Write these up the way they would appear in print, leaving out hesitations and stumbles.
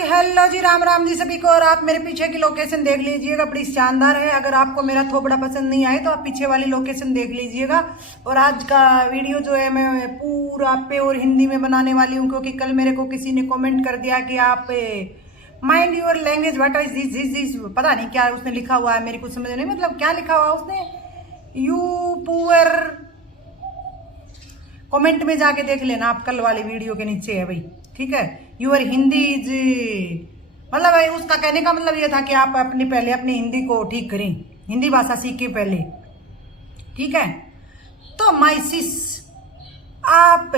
Hello जी, राम राम जी सभी को। और आप मेरे पीछे की लोकेशन देख लीजिएगा, बड़ी शानदार है। अगर आपको मेरा थोपड़ा पसंद नहीं आए तो आप पीछे वाली लोकेशन देख लीजिएगा। और आज का वीडियो जो है मैं पूरा प्योर हिंदी में बनाने वाली हूँ, क्योंकि कल मेरे को किसी ने कमेंट कर दिया कि आप mind your language, what is this पता नहीं क्या उसने लिखा हुआ है, मेरी कुछ समझ नहीं मतलब क्या लिखा हुआ उसने। यू पुअर, कमेंट में जाके देख लेना आप, कल वाली वीडियो के नीचे है भाई, ठीक है। यूर हिंदी इज, मतलब भाई उसका कहने का मतलब ये था कि आप पहले अपनी हिंदी को ठीक करें, हिंदी भाषा सीखें पहले, ठीक है। तो माय सिस, आप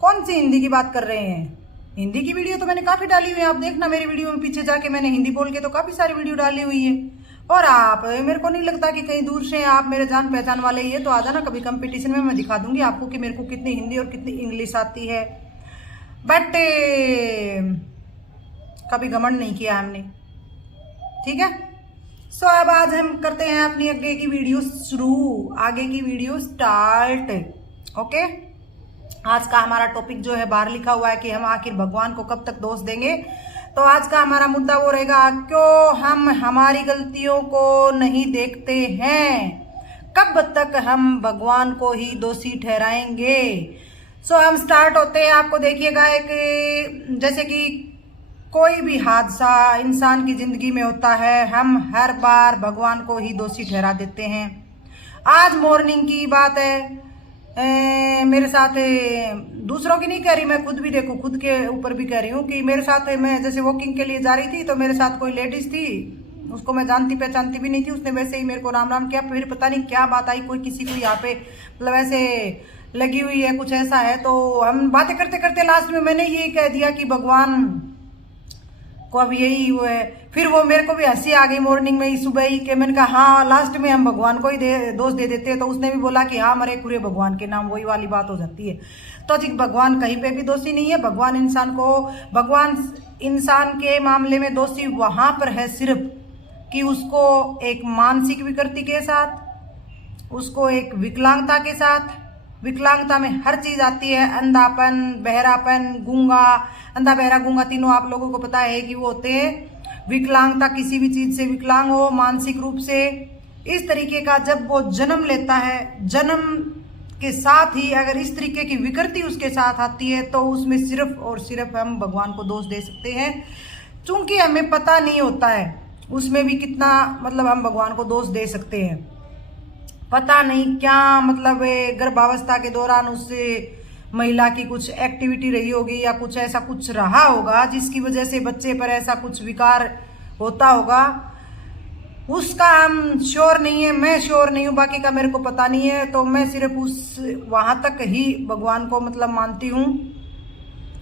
कौन सी हिंदी की बात कर रहे हैं? हिंदी की वीडियो तो मैंने काफी डाली हुई है, आप देखना मेरी वीडियो में पीछे जाके, मैंने हिंदी बोल के तो काफी सारी वीडियो डाली हुई है। और आप, मेरे को नहीं लगता कि कहीं दूर से आप मेरे जान पहचान वाले ही है, तो आ जाना कभी कंपटीशन में, मैं दिखा दूंगी आपको कि मेरे को कितनी हिंदी और कितनी इंग्लिश आती है। बट कभी घमंड नहीं किया हमने, ठीक है। सो अब आज हम करते हैं अपनी आगे की वीडियो शुरू, आगे की वीडियो स्टार्ट, ओके। आज का हमारा टॉपिक जो है बाहर लिखा हुआ है कि हम आखिर भगवान को कब तक दोष देंगे। तो आज का हमारा मुद्दा वो रहेगा, क्यों हम हमारी गलतियों को नहीं देखते हैं, कब तक हम भगवान को ही दोषी ठहराएंगे। सो हम स्टार्ट होते हैं। आपको देखिएगा, एक जैसे कि कोई भी हादसा इंसान की जिंदगी में होता है, हम हर बार भगवान को ही दोषी ठहरा देते हैं। आज मॉर्निंग की बात है, मेरे साथ, दूसरों की नहीं कह रही, मैं खुद भी देखो, खुद के ऊपर भी कह रही हूँ कि मेरे साथ, मैं जैसे वॉकिंग के लिए जा रही थी तो मेरे साथ कोई लेडीज थी, उसको मैं जानती पहचानती भी नहीं थी, उसने वैसे ही मेरे को राम राम किया। फिर पता नहीं क्या बात आई, कोई किसी को यहाँ पे मतलब ऐसे लगी हुई है, कुछ ऐसा है। तो हम बातें करते करते लास्ट में मैंने यही कह दिया कि भगवान को अब यही वो है। फिर वो मेरे को भी हंसी आ गई मॉर्निंग में ही, सुबह ही, कि मैंने कहा हाँ लास्ट में हम भगवान को ही दोष दे देते हैं। तो उसने भी बोला कि हाँ मरे पूरे भगवान के नाम, वही वाली बात हो जाती है। तो जी भगवान कहीं पे भी दोषी नहीं है। भगवान इंसान के मामले में दोषी वहां पर है सिर्फ कि उसको एक मानसिक विकृति के साथ, उसको एक विकलांगता के साथ, विकलांगता में हर चीज आती है, अंधापन, बहरापन, गूंगा, अंधा बहरा गूंगा तीनों आप लोगों को पता है कि वो होते हैं। विकलांगता किसी भी चीज से विकलांग हो, मानसिक रूप से, इस तरीके का जब वो जन्म लेता है, जन्म के साथ ही अगर इस तरीके की विकृति उसके साथ आती है तो उसमें सिर्फ और सिर्फ हम भगवान को दोष दे सकते हैं। चूंकि हमें पता नहीं होता है उसमें भी कितना, मतलब हम भगवान को दोष दे सकते हैं। पता नहीं क्या मतलब गर्भावस्था के दौरान उससे महिला की कुछ एक्टिविटी रही होगी या कुछ ऐसा कुछ रहा होगा जिसकी वजह से बच्चे पर ऐसा कुछ विकार होता होगा, उसका हम श्योर नहीं है, मैं श्योर नहीं हूँ, बाकी का मेरे को पता नहीं है। तो मैं सिर्फ उस वहां तक ही भगवान को मतलब मानती हूँ।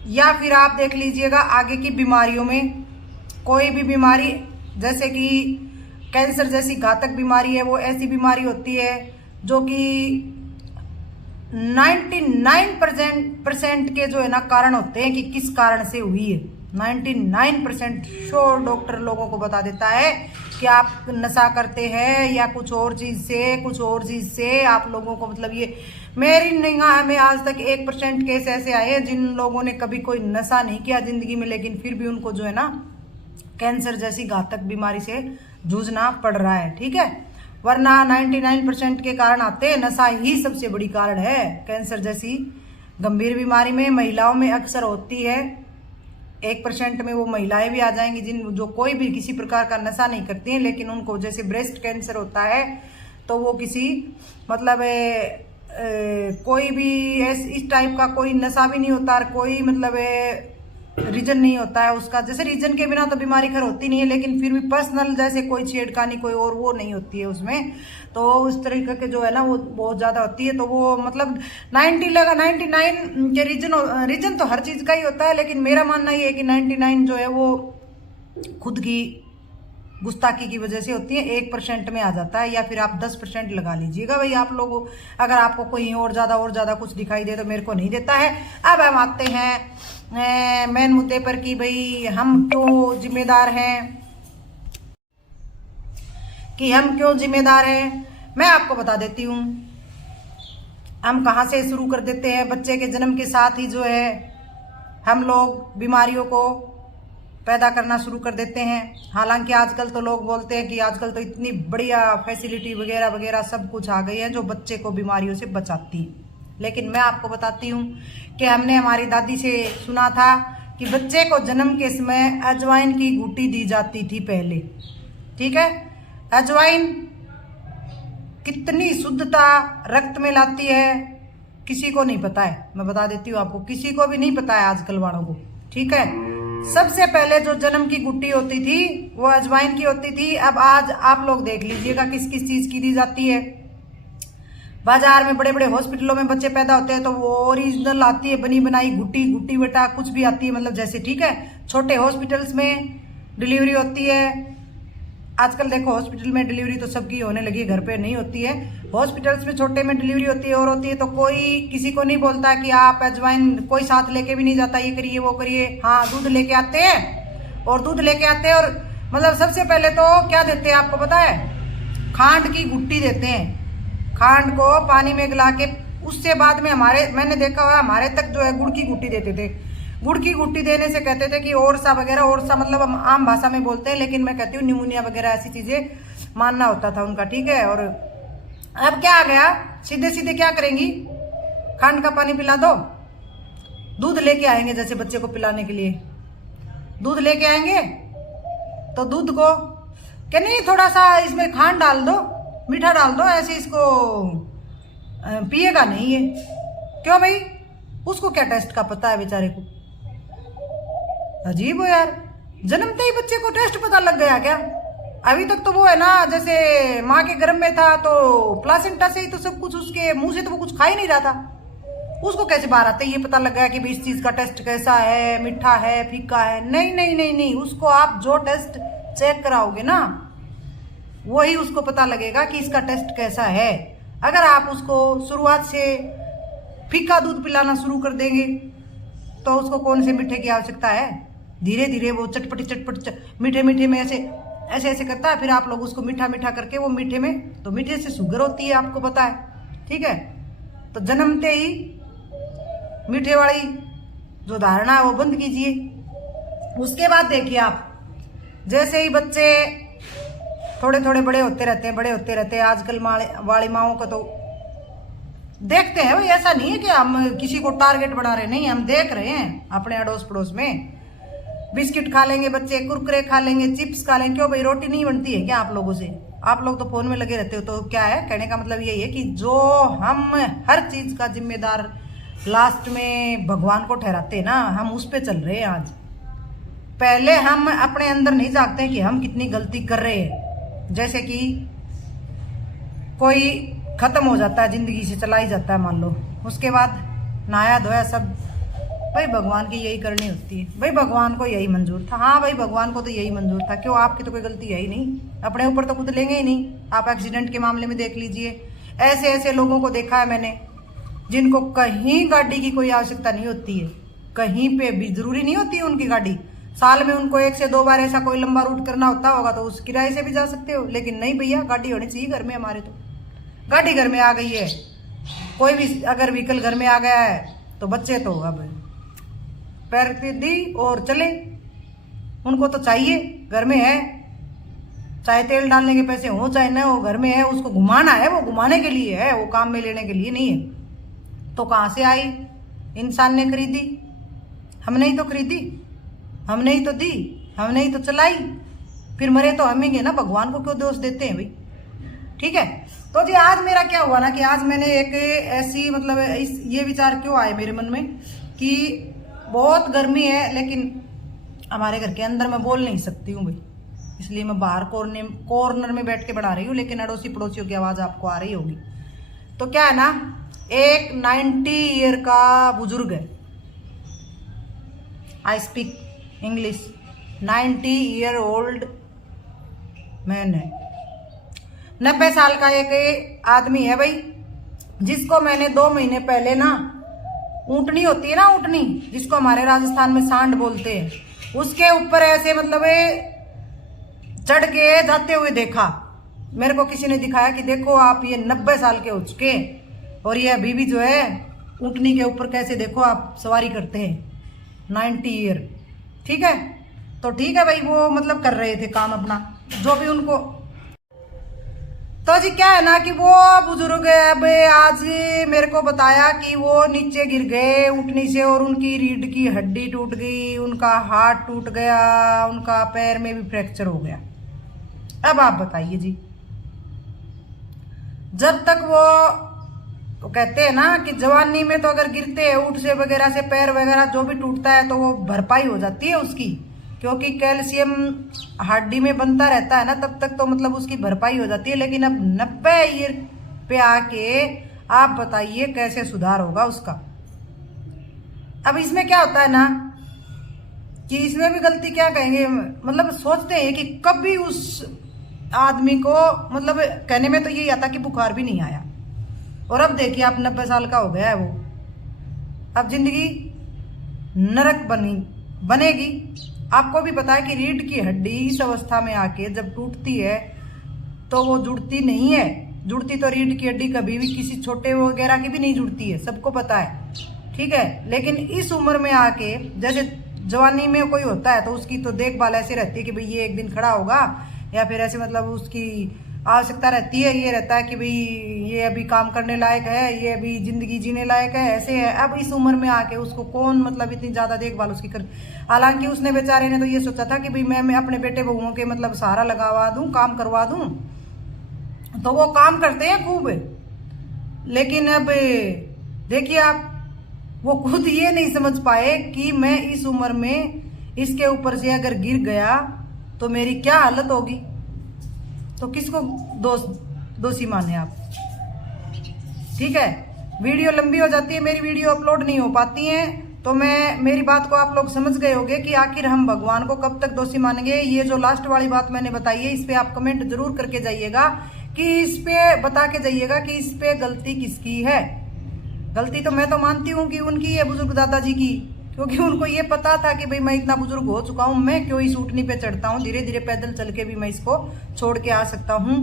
या फिर आप देख लीजिएगा आगे की बीमारियों में, कोई भी बीमारी जैसे कि कैंसर जैसी घातक बीमारी है, वो ऐसी बीमारी होती है जो कि 99% के जो है ना कारण होते हैं कि किस कारण से हुई है। 99% श्योर डॉक्टर लोगों को बता देता है कि आप नशा करते हैं या कुछ और चीज से आप लोगों को, मतलब ये मेरी निगाह में आज तक 1% केस ऐसे आए हैं जिन लोगों ने कभी कोई नशा नहीं किया जिंदगी में, लेकिन फिर भी उनको जो है ना कैंसर जैसी घातक बीमारी से जूझना पड़ रहा है, ठीक है। वरना 99% के कारण आते हैं, नशा ही सबसे बड़ी कारण है। कैंसर जैसी गंभीर बीमारी में महिलाओं में अक्सर होती है, 1% में वो महिलाएं भी आ जाएंगी जो कोई भी किसी प्रकार का नशा नहीं करती हैं, लेकिन उनको जैसे ब्रेस्ट कैंसर होता है तो वो किसी मतलब कोई भी इस टाइप का कोई नशा भी नहीं होता और कोई मतलब रीजन नहीं होता है उसका, जैसे रीजन के बिना तो बीमारी खैर होती नहीं है, लेकिन फिर भी पर्सनल जैसे कोई छेड़खानी कोई और वो नहीं होती है उसमें, तो उस तरीके के जो है ना वो बहुत ज्यादा होती है। तो वो मतलब 99 के रीजन तो हर चीज का ही होता है, लेकिन मेरा मानना ये है कि 99 जो है वो खुद की गुस्ताखी की वजह से होती है, 1% में आ जाता है। या फिर आप 10% लगा लीजिएगा भाई आप लोगों, अगर आपको कोई और ज्यादा कुछ दिखाई दे तो मेरे को नहीं देता है। अब हम आते हैं मेन मुद्दे पर कि भाई हम क्यों जिम्मेदार हैं, मैं आपको बता देती हूँ। हम कहाँ से शुरू कर देते हैं, बच्चे के जन्म के साथ ही जो है हम लोग बीमारियों को पैदा करना शुरू कर देते हैं। हालांकि आजकल तो लोग बोलते हैं कि आजकल तो इतनी बढ़िया फैसिलिटी वगैरह वगैरह सब कुछ आ गई है जो बच्चे को बीमारियों से बचाती है, लेकिन मैं आपको बताती हूँ कि हमने हमारी दादी से सुना था कि बच्चे को जन्म के समय अजवाइन की घुट्टी दी जाती थी पहले। ठीक है, अजवाइन कितनी शुद्धता रक्त में लाती है किसी को नहीं पता है, मैं बता देती हूँ आपको, किसी को भी नहीं पता है आजकल वालों को। ठीक है, सबसे पहले जो जन्म की गुट्टी होती थी वो अजवाइन की होती थी। अब आज आप लोग देख लीजिएगा किस किस चीज की दी जाती है। बाजार में बड़े बड़े हॉस्पिटलों में बच्चे पैदा होते हैं तो वो ओरिजिनल आती है, बनी बनाई गुट्टी गुट्टी बेटा कुछ भी आती है, मतलब जैसे। ठीक है, छोटे हॉस्पिटल्स में डिलीवरी होती है। आजकल देखो हॉस्पिटल में डिलीवरी तो सबकी होने लगी है, घर पे नहीं होती है। हॉस्पिटल्स में छोटे में डिलीवरी होती है और होती है तो कोई किसी को नहीं बोलता कि आप अजवाइन, कोई साथ लेके भी नहीं जाता ये करिए वो करिए। हाँ, दूध लेके आते हैं और दूध लेके आते हैं और मतलब सबसे पहले तो क्या देते हैं आपको पता है? खांड की गुट्टी देते हैं। खांड को पानी में गला के, उससे बाद में मैंने देखा हुआ हमारे तक जो है गुड़ की गुट्टी देते थे। गुड़ की गुट्टी देने से कहते थे कि ओरसा वगैरह, ओरसा मतलब हम आम भाषा में बोलते हैं, लेकिन मैं कहती हूँ निमोनिया वगैरह ऐसी चीजें मानना होता था उनका। ठीक है, और अब क्या आ गया, सीधे सीधे क्या करेंगी, खांड का पानी पिला दो, दूध लेके आएंगे जैसे बच्चे को पिलाने के लिए दूध लेके आएंगे तो दूध को क्या नहीं थोड़ा सा इसमें खांड डाल दो, मीठा डाल दो, ऐसे इसको पिएगा नहीं ये। क्यों भाई, उसको क्या टेस्ट का पता है बेचारे को? अजीब हो यार, जन्मते ही बच्चे को टेस्ट पता लग गया क्या? अभी तक तो वो है ना, जैसे माँ के गर्भ में था तो प्लासेंटा से ही तो सब कुछ, उसके मुंह से तो वो कुछ खा ही नहीं रहा था। उसको कैसे बाहर आते ये पता लग गया कि इस चीज का टेस्ट कैसा है, मीठा है, फीका है? नहीं नहीं नहीं नहीं, उसको आप जो टेस्ट चेक कराओगे ना वही उसको पता लगेगा कि इसका टेस्ट कैसा है। अगर आप उसको शुरुआत से फीका दूध पिलाना शुरू कर देंगे तो उसको कौन से मीठे की आवश्यकता है? धीरे धीरे वो चटपटी मीठे मीठे में ऐसे ऐसे ऐसे करता है, फिर आप लोग उसको मीठा मीठा करके, वो मीठे में तो मीठे से शुगर होती है आपको पता है। ठीक है, तो जन्मते ही मीठे वाली जो धारणा है वो बंद कीजिए। उसके बाद देखिए आप, जैसे ही बच्चे थोड़े थोड़े बड़े होते रहते हैं आजकल वाली माओं का तो देखते हैं भाई, ऐसा नहीं है कि हम किसी को टारगेट बना रहे, नहीं, हम देख रहे हैं अपने अड़ोस पड़ोस में। बिस्किट खा लेंगे बच्चे, कुरकुरे खा लेंगे, चिप्स खा लेंगे। क्यों भाई, रोटी नहीं बनती है क्या आप लोगों से? आप लोग तो फोन में लगे रहते हो। तो क्या है, कहने का मतलब यही है कि जो हम हर चीज का जिम्मेदार लास्ट में भगवान को ठहराते हैं ना, हम उस पे चल रहे हैं आज। पहले हम अपने अंदर नहीं झांकते कि हम कितनी गलती कर रहे हैं। जैसे कि कोई खत्म हो जाता है, जिंदगी से चला ही जाता है मान लो, उसके बाद नहाया धोया सब, भाई भगवान की यही करनी होती है, भाई भगवान को यही मंजूर था। हाँ भाई, भगवान को तो यही मंजूर था। क्यों, आपकी तो कोई गलती है ही नहीं, अपने ऊपर तो खुद लेंगे ही नहीं। आप एक्सीडेंट के मामले में देख लीजिए, ऐसे ऐसे लोगों को देखा है मैंने जिनको कहीं गाड़ी की कोई आवश्यकता नहीं होती है, कहीं पे भी जरूरी नहीं होती है उनकी गाड़ी। साल में उनको 1 से 2 बार ऐसा कोई लंबा रूट करना होता होगा तो उस किराए से भी जा सकते हो, लेकिन नहीं भैया, गाड़ी होनी चाहिए घर में। हमारे तो गाड़ी घर में आ गई है, कोई भी अगर व्हीकल घर में आ गया है तो बच्चे तो अब पैर पे दी और चले, उनको तो चाहिए, घर में है, चाहे तेल डालने के पैसे हो चाहे ना हो, घर में है, उसको घुमाना है, वो घुमाने के लिए है, वो काम में लेने के लिए नहीं है। तो कहाँ से आई? इंसान ने खरीदी, हमने ही तो खरीदी, हमने ही तो दी, हमने ही तो चलाई, फिर मरे तो हम ही ना, भगवान को क्यों दोष देते हैं भाई? ठीक है, तो जी आज मेरा क्या हुआ ना कि आज मैंने एक ऐसी मतलब ये विचार क्यों आए मेरे मन में कि बहुत गर्मी है, लेकिन हमारे घर के अंदर मैं बोल नहीं सकती हूँ भाई, इसलिए मैं बाहर कॉर्नर में बैठ के बना रही हूँ, लेकिन अड़ोसी पड़ोसियों की आवाज़ आपको आ रही होगी। तो क्या है ना, एक 90 ईयर का बुजुर्ग है, I speak English, 90 year old man है, 90 साल का एक आदमी है भाई, जिसको मैंने 2 महीने पहले ना, ऊँटनी होती है ना, ऊँटनी जिसको हमारे राजस्थान में सांड बोलते हैं, उसके ऊपर ऐसे मतलब चढ़ के जाते हुए देखा। मेरे को किसी ने दिखाया कि देखो आप, ये 90 साल के हो चुके और ये अभी भी जो है ऊँटनी के ऊपर कैसे देखो आप सवारी करते हैं, 90 ईयर। ठीक है, तो ठीक है भाई, वो मतलब कर रहे थे काम अपना जो भी उनको। तो जी क्या है ना कि वो बुजुर्ग अब आज मेरे को बताया कि वो नीचे गिर गए उठने से और उनकी रीढ़ की हड्डी टूट गई, उनका हाथ टूट गया, उनका पैर में भी फ्रैक्चर हो गया। अब आप बताइए जी, जब तक वो कहते हैं ना कि जवानी में तो अगर गिरते हैं ऊँट से वगैरह से पैर वगैरह जो भी टूटता है तो वो भरपाई हो जाती है उसकी, क्योंकि कैल्शियम हड्डी में बनता रहता है ना, तब तक तो मतलब उसकी भरपाई हो जाती है। लेकिन अब 90 ईयर पे आके आप बताइए कैसे सुधार होगा उसका। अब इसमें क्या होता है ना कि इसमें भी गलती क्या कहेंगे, मतलब सोचते हैं कि कभी उस आदमी को, मतलब कहने में तो यही आता कि बुखार भी नहीं आया, और अब देखिए आप 90 साल का हो गया है वो। अब जिंदगी नरक बनेगी। आपको भी पता है कि रीढ़ की हड्डी इस अवस्था में आके जब टूटती है तो वो जुड़ती नहीं है। जुड़ती तो रीढ़ की हड्डी कभी भी किसी छोटे वगैरह की भी नहीं जुड़ती है, सबको पता है, ठीक है। लेकिन इस उम्र में आके, जैसे जवानी में कोई होता है तो उसकी तो देखभाल ऐसे रहती है कि भाई ये एक दिन खड़ा होगा, या फिर ऐसे मतलब उसकी आवश्यकता रहती है, ये रहता है कि भाई ये अभी काम करने लायक है, ये अभी जिंदगी जीने लायक है, ऐसे है। अब इस उम्र में आके उसको कौन मतलब इतनी ज्यादा देखभाल उसकी कर। हालांकि उसने बेचारे ने तो ये सोचा था कि भाई मैं अपने बेटे बहुओं के मतलब सहारा लगवा दूं, काम करवा दूं, तो वो काम करते हैं खूब। लेकिन अब देखिए आप, वो खुद ये नहीं समझ पाए कि मैं इस उम्र में इसके ऊपर से अगर गिर गया तो मेरी क्या हालत होगी। तो किसको दोषी माने आप, ठीक है। वीडियो लंबी हो जाती है, मेरी वीडियो अपलोड नहीं हो पाती है, तो मेरी बात को आप लोग समझ गए होंगे कि आखिर हम भगवान को कब तक दोषी मानेंगे। ये जो लास्ट वाली बात मैंने बताई है, इस पे आप कमेंट जरूर करके जाइएगा कि इस पे बता के जाइएगा कि इस पे गलती किसकी है। गलती तो मैं तो मानती हूँ कि उनकी है, बुजुर्ग दादाजी की, क्योंकि उनको ये पता था कि भाई मैं इतना बुजुर्ग हो चुका हूँ, मैं क्यों इस ऊँटनी पे चढ़ता हूँ, धीरे धीरे पैदल चल के भी मैं इसको छोड़ के आ सकता हूँ।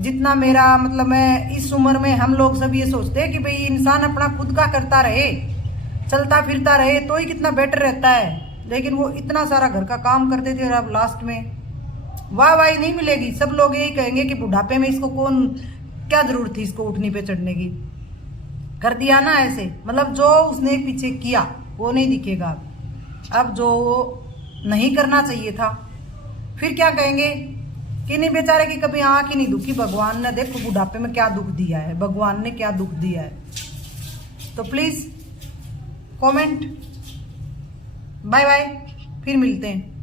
जितना मेरा मतलब, मैं इस उम्र में, हम लोग सब ये सोचते हैं कि भाई इंसान अपना खुद का करता रहे, चलता फिरता रहे तो ही कितना बेटर रहता है। लेकिन वो इतना सारा घर का काम करते थे और अब लास्ट में वाह वाही नहीं मिलेगी। सब लोग यही कहेंगे कि बुढ़ापे में इसको कौन, क्या जरूरत थी इसको ऊँटनी पे चढ़ने की, कर दिया ना ऐसे। मतलब जो उसने पीछे किया वो नहीं दिखेगा। अब जो नहीं करना चाहिए था, फिर क्या कहेंगे कि नहीं बेचारे की कभी आंख ही नहीं दुखी, भगवान ने देखो बुढ़ापे में क्या दुख दिया है, भगवान ने क्या दुख दिया है। तो प्लीज कमेंट। बाय बाय, फिर मिलते हैं।